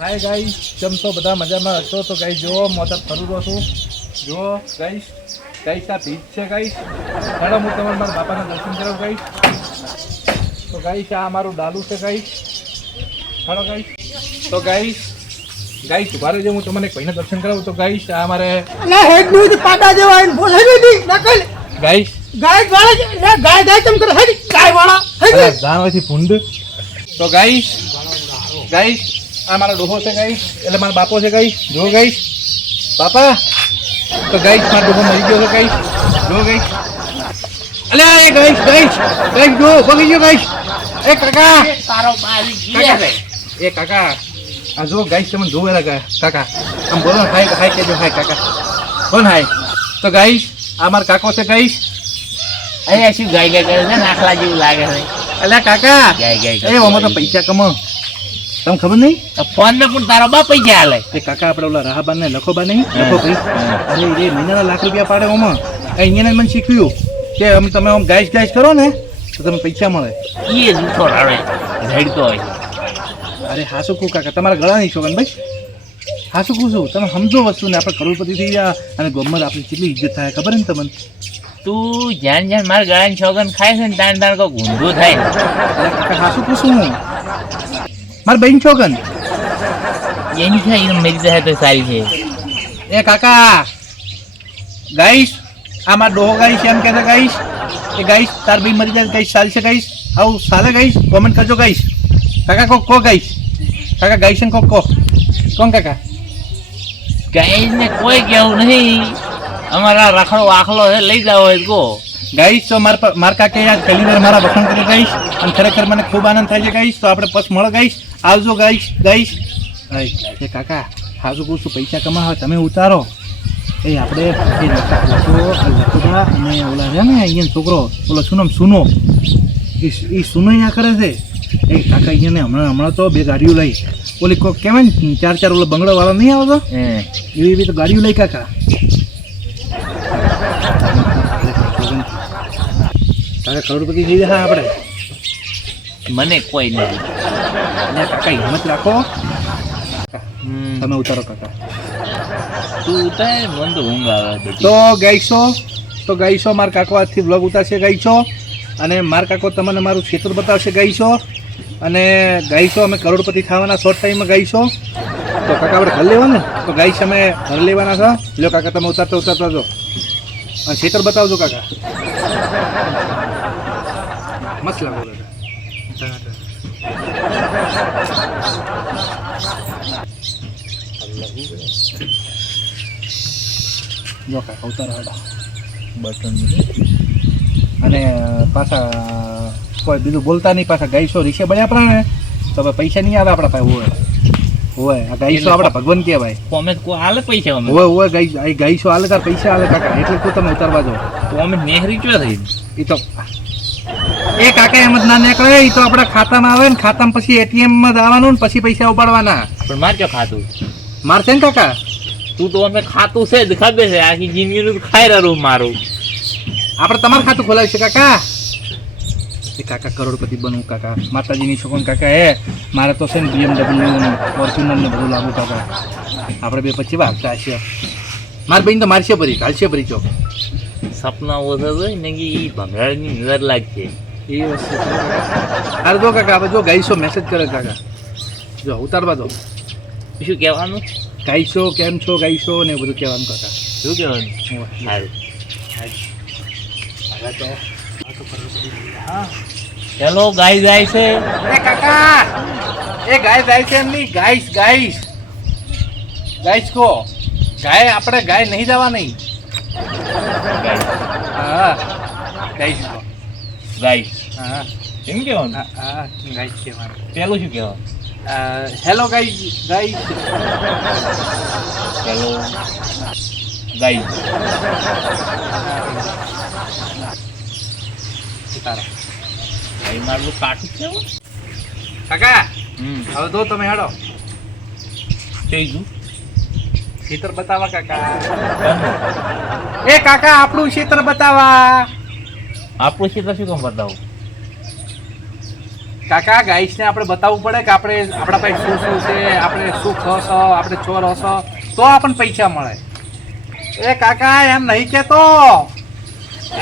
Hi guys, કેમ છો બધા? મજામાં હશો તો ગાઈસ જુઓ મોટર ફરું રહ્યો છું. જુઓ ગાઈસ, આ ભીજ છે ગાઈસ. ચાલો હું તમને મારા બાપાના દર્શન કરાવું ગાઈસ. તો ગાઈસ આ મારું ડાલું છે ગાઈસ. ચાલો ગાઈસ. તો ગાઈસ ઉભા રહેજો, હું તમને એક ભાઈના દર્શન કરાવું. તો ગાઈસ આ મારે પાટા જેવા ગાઈસ ગાય ગાય તમ કરે હરી ગાય વાળા જાણવાથી ભૂંડ. તો ગાઈસ આ મારો ડોહો છે ગાઈસ, એટલે મારો બાપો છે ગાઈસ. જો ગાઈસ બાપા. તો ગાઈસ મારો ડોહો મરી ગયો છે ગાઈસ. જો ગાઈસ, અલે એ ગાઈસ જો પગી ગયો ગાઈસ. એ કાકા તારો બાલી ગીયા રે એ કાકા આ જો ગાઈસ તમને જોવે કાકા આમ બોલો હાય કેજો હાય કાકા કોણ હાય. તો ગાઈસ આ મારો કાકો છે ગાઈસ. અહીંયા શું ગાય ગાય કરે છે, નાખલા જેવું લાગે છે. અલે કાકા ગાય એ ઓમાં તો પૈસા કમાઓ, તમને ખબર નહીં? ફોન ને પણ તારો બાપ પૈસા હાલે. એ કાકા આપણે ઓલા રાહાબા ને લખોબા નહીં લખો ભાઈ, અરે એ મહિનાના લાખ રૂપિયા પાડે ઓમાં. અહીંયા મને શીખ્યું કે તમે આમ ગાઈસ કરો ને તો તમે પૈસા મળે. એ જૂઠો રાડે રડતો હોય. અરે હાસુ કહું કાકા, તમારા ગળા નહીં છોકન ભાઈ. હાસુ કહું છું, તમે સમજો વસ્તુ ને આપણે કરોડપતિ થઈ ગયા અને ગોમત આપણી કેટલી ઇજ્જત થાય ખબર ને તમને? તું જાણ મારા ગળાની છોકન ખાય છે ને તાણ કોઈ ગુંડો થાય. અરે કાકા હાસુ કહું છું હું, મારી બેન છોકન એની થાય મેરી જાય તો સારી છે. એ કાકા ગાઈસ આ મારા ડોહો ગાઈસ એમ કહેતા ગાઈસ એ ગાઈસ તાર ભાઈ મરી જાય ગાઈસ ચાલશે ગાઈસ? આવું ચાલે ગાઈસ? કોમેન્ટ કરજો ગાઈસ. કાકા કો ગાઈસ, કાકા ગાઈસ કો કોણ કાકા? ગાય ને કોઈ કેવું નહીં, અમારા રખડો આખલો છે લઈ જાવ હોય તો ગાઈસ. તો માર કાકે યાર પહેલી વાર મારા વખાણ કરે ગાઈસ અને ખરેખર મને ખૂબ આનંદ થાય છે ગાઈસ. તો આપણે પછ મળો ગાઈસ, આવજો ગાઈસ. એ કાકા હાજુ પૂછું પૈસા કમાવા તમે ઉતારો. એ આપણે એ લખોબા અને ઓલા છે ને અહીંયા છોકરો ઓલો સુનો એ સુનો અહીંયા કરે છે. એ કાકા અહીંયા હમણાં તો બે ગાડીઓ લઈ ઓલી કોક કહેવાય ને 4 ઓલો બંગડો વાળો નહીં આવતો એવી તો ગાડીઓ લઈ કાકા. કાકા કરોડપતિ થઈ જાય આપણે. મને કોઈ નથી. કાકા હિંમત રાખો, તમે ઉતારો કાકા. તું ઉતાર મને તો ઊંઘ આવે. તો ગાઈશો મારા કાકો આજથી વ્લોગ ઉતારશે ગાઈશો, અને મારા કાકો તમને મારું ક્ષેત્ર બતાવશે ગાઈશો, અને ગાઈશો અમે કરોડપતિ થવાના શોર્ટ ટાઈમમાં ગાઈશો. તો કાકા આપણે ઘર લેવા ને તો ગાઈશ અમે ઘર લેવાના છો. લો કાકા તમે ઉતારતા જો અને ક્ષેત્ર બતાવજો કાકા. મસ્ત લાગો કાકા. જો કાકા ઉતારો હાડો બટન. અને પાછા કોઈ બીજું બોલતા નહીં, પાછા ગાઈશો રીસે બન્યા આપણા ને તો હવે પૈસા નહીં આવે આપણા પાસે. હોય આ ગાઈશો આપણા ભગવાન કહેવાય. કોમે કો હાલે પૈસા અમે હોય ગાઈશો હાલે તાર પૈસા હાલે કાકા, એટલે તું તમે ઉતારવા જો. તો અમે નેહરી ચો થઈ એ તો એ કાકા એમ જ ના નીકળે. એ તો આપણા ખાતામાં આવે ને ખાતામાં પછી એટીએમમાં જ આવવાનું ને પછી પૈસા ઉપાડવાના. પણ માર ક્યાં ખાતું મારશે ને કાકા? તું તો અમે ખાતું છે જ ખબર છે, આખી જિંદગીનું ખાઈ રહ્યું મારું. આપણે તમારું ખાતું ખોલાવીશું કાકા. એ કાકા કરોડપતિ બનવું કાકા, માતાજીની છોકન કાકા. મારે તો છે ને BMW ફોર્ચ્યુનર ને બધું લાગુ કાકા. આપણે બે પછી વાગતા હશે. મારી બહેન તો મારશે ભરી ઘાલશે ભરી ચોક. સપના ઓછા હોય ને કે એ ભંગાળની નજર લાગશે એ વસ્તુ. અરે જો કાકા આપણે જો ગાઈશો મેસેજ કરે કાકા, જો ઉતારવા દો. શું કહેવાનું? ગાઈશો કેમ છો ગાઈશો ને બધું કહેવાનું કાકા. શું કહેવાનું? સારું. ચલો ગાય જાય છે. એ કાકા એ ગાય જાય છે એમની ગાઈસ કો ગાય આપણે ગાય નહીં જવા નહીં. હા ગાઈસ કો ગાય હા એમ કહેવાનું? હા ગાઈસ કહેવાનું. પેલું શું કહેવાનું? હેલો ગાઈસ હેલો ગાય. ઉતારો ગાય મારું કાઠું છે કાકા. હવે તો તમે હેડો થઈ ગયું. ખેતર બતાવા કાકા. એ કાકા આપણું ખેતર બતાવા. આપણું ક્ષેત્ર શું કામ બતાવું? કાકા ગાઈસને આપણે બતાવવું પડે કે આપણે આપણા પાસે શું શું છે, આપણે શું ખસો, આપણે ચોર હશો તો આપણને પૈસા મળે. એ કાકા એમ નહીં કેતો.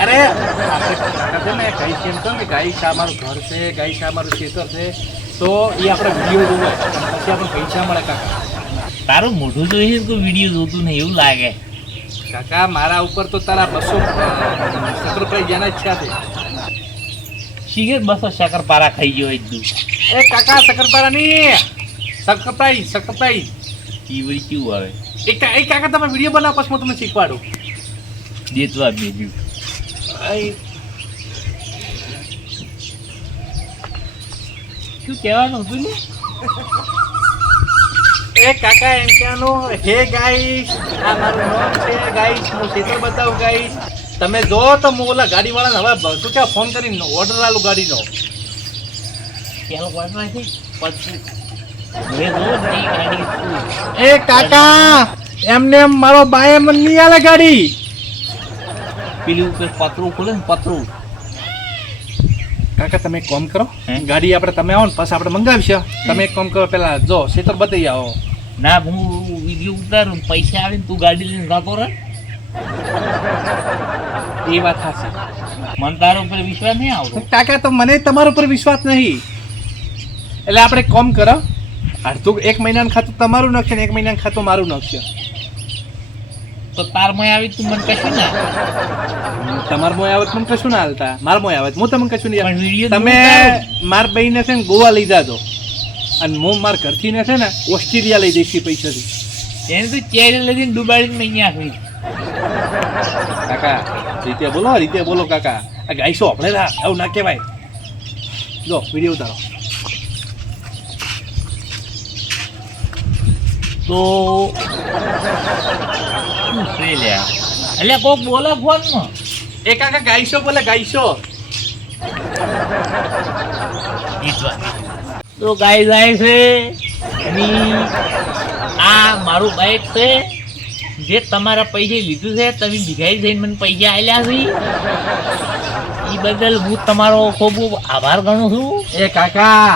અરે આપણે કાકા છે ને ગાઈસ એમ કહો કે ગાઈસ આ મારું ઘર છે, ગાઈસ આ મારું ખેતર છે, તો એ આપણે વિડીયો જોવે પછી આપણને પૈસા મળે. કાકા તારું મોઢું જોઈએ તો વિડીયો જોતું નહીં એવું લાગે. કાકા મારા ઉપર તો તારા 200 રૂપિયા જેના ઈચ્છા છે. શિખર 200 શક્કરપારા ખાઈ ગયો એકદમ. એ કાકા શક્કરપારા ની શકરપાઈ ઈ વળી કેવું આવે એ કાકા તમે વિડીયો બનાવો પછી હું તમને શીખવાડું. દેતવા બીજું શું કહેવાનું હતું ને? એ કાકા એમ કહેવાનું હે ગાઈસ આ મારું નામ છે ગાઈસ, હું ખેતર બતાવું ગાઈસ. તમે જો તો હું ઓલા ગાડીવાળાને હવે શું કે ફોન કરીને ઓર્ડર આલું ગાડીનો. પેલો વાંચવા છે પછી હવે જો નહીં ગાડી શું. એ કાકા એમને એમ મારો બાએ મને નહીં આલે ગાડી. પેલું ઉપર પતરું ખોલે ને પતરું. કાકા તમે એક કામ કરો, હે? ગાડી આપણે તમે આવો ને પછી આપણે મંગાવીશું. તમે એક કામ કરો, પેલા જો ખેતર બતાવી આવો. ના હું વિડીયો ઉતારું ને પૈસા આવે ને તું ગાડી લઈને જતો રહે. એ વાત સાચી. મને તારો ઉપર વિશ્વાસ નહીં આવતો. કાકા તો મને તમારા ઉપર વિશ્વાસ નહીં. એટલે આપણે કોમ કરો, અડધું 1 મહિનાનું ખાતું તમારું નાખશે ને 1 મહિનાનું ખાતું મારું નાખશે. તો તાર મોય આવી તું મને કશું ના. તમાર મોય આવે તો મને કશું ના હાલતા, માર મોય આવે તો હું તમને કશું નહીં પણ હાલતા. વિડીયો તમે માર બહેને છે ને ગોવા લઈ જાજો અને હું માર ઘરથી ને છે ને ઓસ્ટ્રેલિયા લઈ જઈશ પૈસાથી. એને તો ચેરી લઈને ડુબાડીને અહીંયા આવી. કાકા રીતે બોલો કાકા. આ ગાઈસો આપણે આવું ના કહેવાય. જો વિડીયો ઉતારો. તો શું છે લ્યા? એટલે કોક બોલે ફોનમાં. એ કાકા ગાઈસો બોલે ગાઈસો. તો ગાય જાય છે અને આ મારું બાઈક છે જે તમારા પૈસે લીધું છે, તમે ભીખાઈ જઈને મને પૈસા આલ્યા છે એ બદલ હું તમારો ખૂબ આભાર ગણું છું. એ કાકા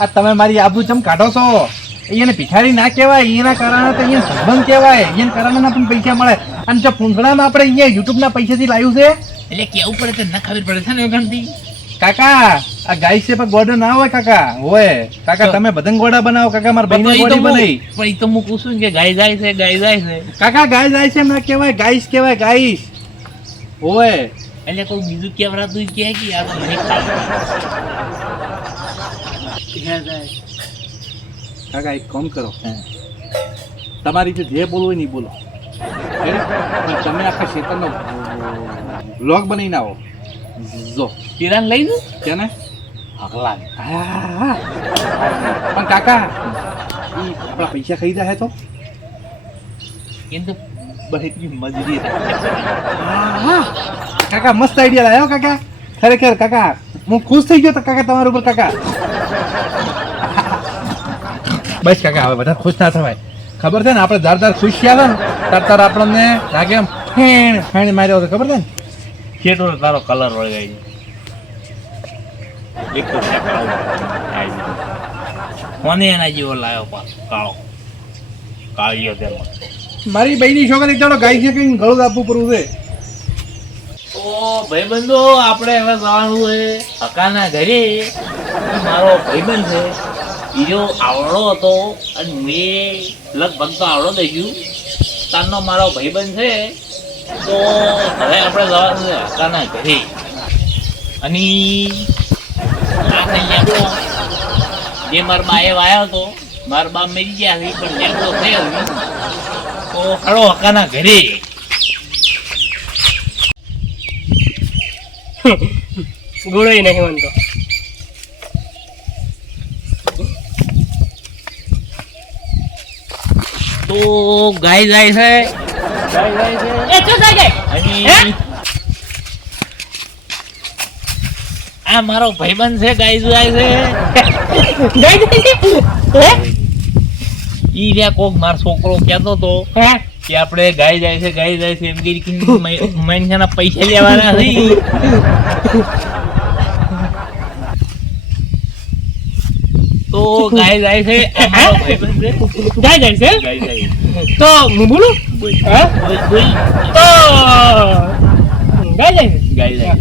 આ તમે મારી આબરૂ ચમ કાઢો છો? એને ભિખારી ના કહેવાય, એના કારણે તો અહીંયા સંબંધ કહેવાય. એના કારણે આપણને પૈસા મળે. અને જો પૂંછડામાં આપણે અહીંયા યુટ્યુબના પૈસાથી લાવ્યું છે. એટલે કેવું પડે તો ના ખબર પડે છે ને વગણથી. કાકા આ ગાય છે પણ ગોડો ના હોય કાકા. હોય કાકા તમે બધાને ગોડા બનાવો. કાકા મારા ભાઈને ગોડી બનાવી. પણ એ તો હું પૂછું કે ગાય જાય છે ગાય જાય છે. કાકા ગાય જાય છે એમ ના કહેવાય, ગાઈસ કહેવાય ગાઈસ. હોય એટલે કોઈ બીજું કેવરાતું કે આ તો મને કાકા એક કામ કરો, તમારી જે બોલવું હોય ને બોલો. પણ તમે આખા ખેતરનો બ્લોગ બનાવીને આવો. જો કિરાન લઈ દઉં કેને હકલા પણ કાકા ઈ આપણા પૈસા ખાઈ જાય તો એમ તો બધી મજૂરી કાકા મસ્ત આઈડિયા લાવ્યો કાકા. ખરેખર કાકા હું ખુશ થઈ ગયો તો કાકા તમારા ઉપર કાકા. બસ કાકા હવે બધા ખુશ ના થવાય. ખબર છે ને આપણે ધારદાર ખુશ થયા ને તાર આપણને લાગે એમ ફેણ માર્યો હતો. ખબર છે ને ખેતરો તારો કલર વળગાઈ એક તો કોને એના જેવો લાવ્યો પાછો કાળો કાળિયો તેમાં. મારી બહેની છોકરી ચાલો ગાય છે કઈ ગળું આપવું પડવું છે. તો ભાઈબંધો આપણે હવે જવાનું છે હકાના ઘરે. ઈ મારો ભાઈબંધ છે, બીજો આવડો હતો અને મેં લગભગ તો આવડો થઈ ગયું. તારનો મારો ભાઈબંધ છે. તો હવે આપણે જવાનું છે હકાના ઘરે. અને આ થઈ લેબડો જે મારા બાએ વાયો હતો, મારા બા મરી ગયા છે પણ લેબડો થયો. તો હળો હકાના ઘરે. ગોળોય નહીં વાંધો. તો ગાય જાય છે એ શું થાય છે? અને આ મારો ભાઈબંધ છે ગાય જાય છે. ગાય જાય છે? હે? ઈ રહ્યા કોક મારો છોકરો કહેતો તો હે? કે આપણે ગાય જાય છે એમ કરી મહિનાના પૈસા લેવાના છે. તો ગાય જાય છે આ મારો ભાઈબંધ છે. ગાય જાય છે ગાય જાય. તો હું બોલું બોલ. હા બોલ, બોલ. તો ગાય જાય છે ગાય જાય.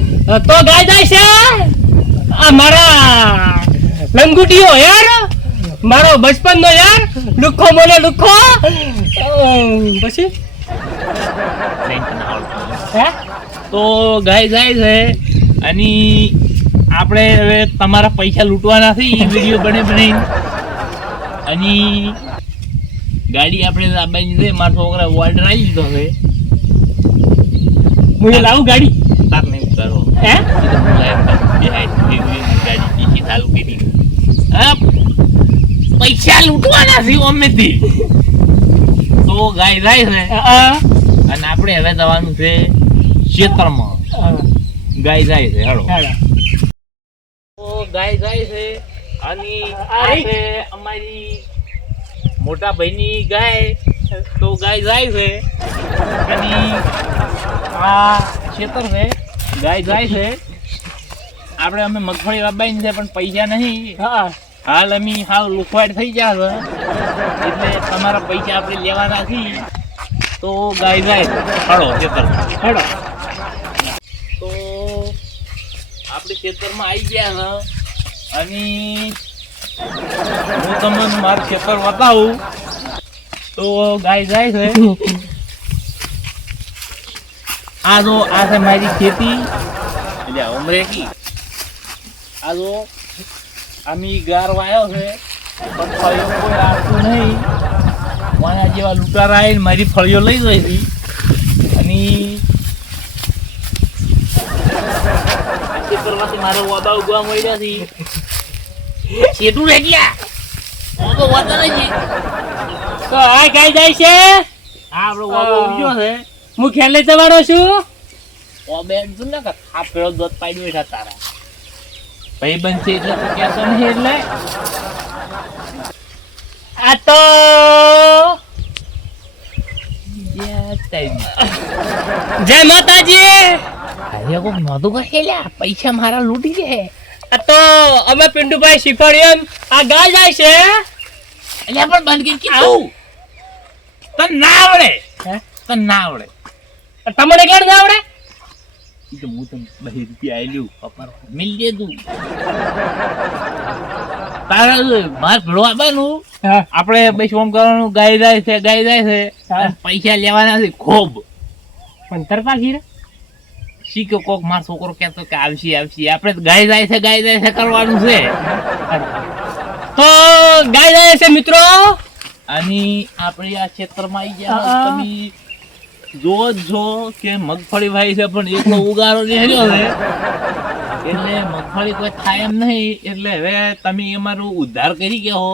તો ગાય જાય છે આ મારા લંગુટીઓ યાર મારો બચપન નો યાર લુખો મોને લુખો પછી Friend ના આવડતું. હે તો ગાય જાય છે અને આપણે હવે તમારા પૈસા લૂંટવાના છે એ વિડીયો બને અને ગાડી આપણે લાવવાની છે. મારા છોકરા ઓર્ડર આવી દીધો છે. હું લાવું ગાડી તાર નહીં ઉતારો. હે એ તો હું લાવ્યો. ગાડી ડીસી ચાલુ કરી. હા, પૈસા લૂંટવાના છે અમેથી. તો ગાય જાય છે અને આપણે હવે જવાનું છે ખેતરમાં. ગાય જાય છે હેડો. તો ગાય જાય છે અને આ છે અમારી મોટા ભાઈની ગાય. તો ગાય જાય છે અને આ ખેતર છે. ગાય જાય છે. આપણે અમે મગફળી વાવવાની છે પણ પૈસા નહીં. હા હાલ અમે હાવ લુખવાડ થઈ ગયા છે એટલે તમારા પૈસા આપણે લેવાના છીએ. તો ગાય જાય છે હેડો ખેતરમાં. હેડો તો આપણે ખેતરમાં આવી ગયા છે અને હું તમને મારું ખેતર બતાવું. તો ગાય જાય છે. આ જો આ છે મારી ખેતી. એટલે ઉમરે કી આ જો અમે ગાર વાયો છે પણ ફળીઓ કોઈ આવતું નહીં. મારા જેવા લૂંટારા આવીને મારી ફળીઓ લઈ જાય છે અને ખેતરમાંથી મારે વાદા ઉગવા મળ્યા છે. છેટું રહી ગયા વાદો વાદા નહીં. તો આ ગાય જાય છે આ આપણો વાદો ઉગ્યો છે. હું ખેલે જવાનો છું ઓ બેન તું ને આ પેલો દોત પાડી બેઠા તારા ભાઈ બનશે એટલે તું કહેશો નહીં એટલે આ તો જય માતાજી અરે કોક નોંધું કહેલા પૈસા મારા લૂંટી જાય. આ તો અમે પિન્ટુભાઈ શીખવાડ્યું એમ આ ગાય જાય છે એટલે પણ બંધ કરી કીધું તને ના આવડે. હે? તને ના આવડે તમને કેમ ના આવડે ઈ તો હું તને 2 રૂપિયા આલ્યું પપ્પા મિલ દે તું તારા માર ભરવાનું. હા આપણે બસ ઓમ કરવાનું ગાય જાય છે ગાય જાય છે હા. અને પૈસા લેવાના છે ખૂબ. પણ તરપા ઘીરે શીખ્યો કોક માર છોકરો કહેતો કે આવશે આપણે તો ગાય જાય છે કરવાનું છે. તો ગાય જાય છે મિત્રો અને આપણે આ ક્ષેત્રમાં આવી ગયા હા. તમે જોવો જ છો કે મગફળી વાવી છે પણ એટલો ઉગારો નીકળ્યો છે એટલે મગફળી કોઈ થાય એમ નહીં. એટલે હવે તમે અમારું ઉદ્ધાર કરી ગયા હો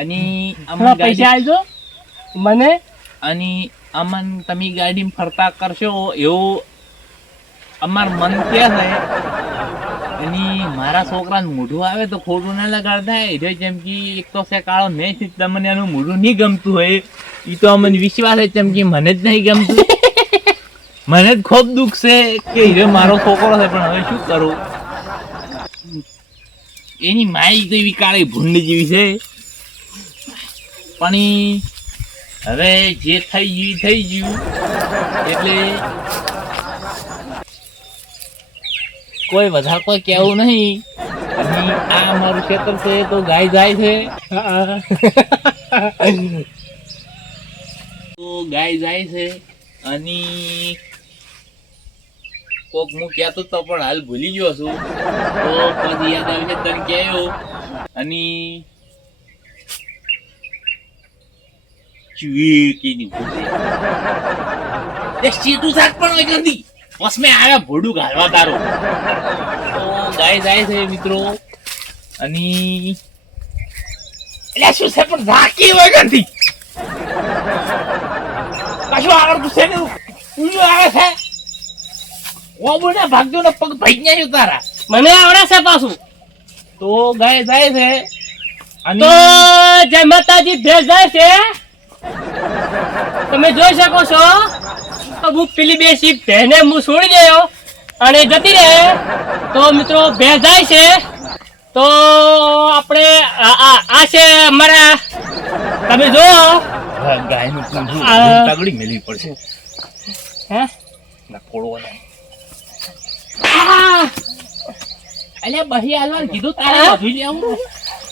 અને થોડા પૈસા આવજો મને અને અમન તમે ગાડીમાં ફરતા કરશો એવું અમાર મન કે છે. અને મારા છોકરાને મોઢું આવે તો ખોટું ના લગાડતા. એટલે જેમ કે એક તો છે કાળો મેં તમને એનું મોઢું નહીં ગમતું હોય એ તો અમને વિશ્વાસ છે જેમ કે મને જ નહીં ગમતું. મને જ ખૂબ દુઃખ છે કે એ મારો છોકરો છે પણ હવે શું કરું. એની માઈ તો એવી કાળી ભૂંડ જેવી છે પણ ઈ હવે જે થઈ ગયું એટલે કોઈ વધારે કોઈ કહેવું નહીં. અને આ મારું ખેતર છે તો ગાય જાય છે. તો ગાય જાય છે અને કોક હું કહેતો તો પણ હાલ ભૂલી ગયો છું. તો પછી યાદ આવશે તને કહેયો અને ચીકીની ભૂલી એ સીટું શાક પણ હોય ગંદી બસ મેં આવ્યા ભોડું ઘાલવા તારો. તો ગાય જાય છે મિત્રો અને એટલે શું છે પણ ઝાકી હોય ગંદી કશું આવડતું છે ને ઊંઘ આવે છે. ઓબો ને ભાગજો ને પગ ભાઈ જાય તારા. મને આવડે છે પાછું. તો ગાય જાય છે અને તો જય માતાજી ભેંસ જાય છે તમે જોઈ શકો છો. તો હું પેલી બે શીપ ભેને હું છોડી દેયો અને જતી રહે. તો મિત્રો ભેંસ જાય છે તો આપણે આ છે અમારા, તમે જો ગાયનું તગડી મેળવી પડશે. હે ના ફોડવાનો. અલ્યા બહી આલવાનું કીધું તારે બધું લેવું.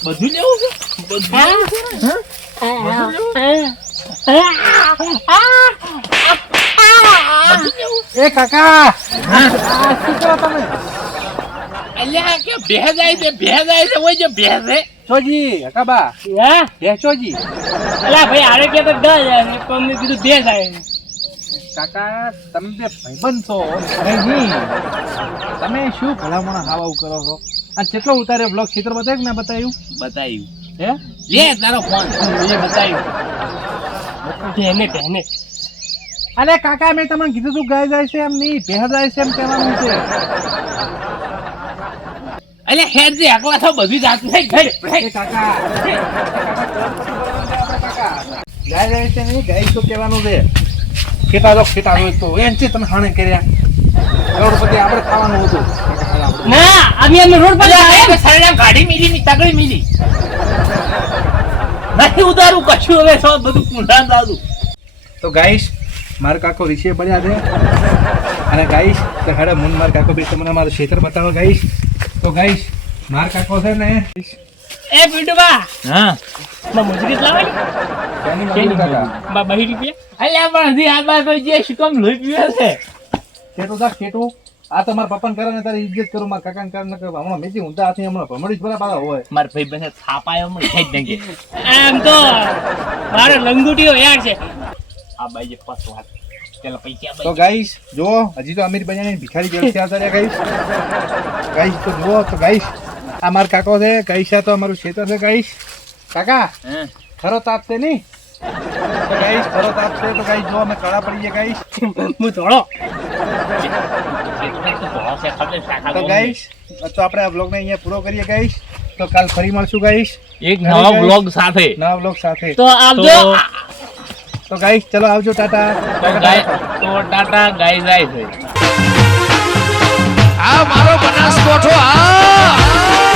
બધું લેવું છે? એ કાકા શું કરો તમે? અલ્યા કે બેહ જાય છે હોય જે બેહ છે. ચોજી કાબા હે હે ચોજી અલ્યા ભાઈ આરે કે તો ડ જાય પણ મેં કીધું બે જાય. કાકા તમે બે ભાઈબંધ છો નહીં તમે શું ભલામણ હાવાઉ કરો છો આ કેટલો ઉતાર્યો બ્લોગ ચિત્ર બતાવ્યું કે ના બતાવ્યું બતાવ્યું. હે લે તારો ફોન. એ બતાવ્યું બેને અરે કાકા મેં તમને કીધું તું ગાય જાય છે એમ નહીં ભેહ જાય છે એમ કહેવાનું છે અલ્યા હેડ જે એકલા થો બધું જાતું થઈ ગઈ. એ કાકા ગાય જાય છે નહીં ગાય તો કહેવાનું છે ખેતા હોય તો એમ છે તમે હાણે કર્યા કરોડપતિ આપણે ખાવાનું હતું ના અમે અમે રોડ પર અલ્યા સરનામ ગાડી મિલી ની તગડી મિલી. નહીં ઉતારું કશું હવે સૌ બધું કુંઢા દાદુ. તો ગાઈશ મારો કાકો રીશે પડ્યા છે અને ગાઈશ તો હેડે મુન માર કાકો બી તમને મારું ક્ષેત્ર બતાવો ગાઈશ તો ગાઈશ માર કાકો છે ને એ પીટુબા હા માં મજૂરી લાવવાની તેની મમ્મી કાકા બા 2 રૂપિયા અલ્યા પણ હજી આ બાર કોઈ જે શું લોહી પીવે છે. ખેટું જા ખેટું આ તો મારા પપ્પાને કરે ને તારી ઇજ્જત કરું મારા કાકાને કરે ને હમણાં મેથી ઊંધા હાથી હમણાં ભમડી જ બરાબર હોય માર ભાઈ બને થાપાયો મને થઈ દેંગે. એમ તો મારો લંગુટીઓ યાર છે. આ બાઈ જે પાછો હાથ પેલા પૈસા તો ગાઈશ જો હજી તો અમીર બન્યા ભિખારી જેલ આવતા રહ્યા ગાઈશ ગાઈશ તો જુઓ તો ગાઈશ આ માર કાકો છે ગાઈશ આ તો અમારું ક્ષેત્ર છે ગાઈશ કાકા હા ખરો તાપ છે નહીં તો ગાઈશ ખરો તાપ છે તો ગાઈશ જો અમે કળા પડી ગયા ગાઈશ હું થોડો તો ગાઈશ તો આપણે આ બ્લોગને અહીંયા પૂરો કરીએ ગાઈશ તો કાલ ફરી મળશું ગાઈશ એક નવા બ્લોગ સાથે. નવા બ્લોગ સાથે તો આવજો. તો ગાઈશ ચલો આવજો ટાટા તો ટાટા ગાય જાય છે. આ મારો બનાસકોઠો આ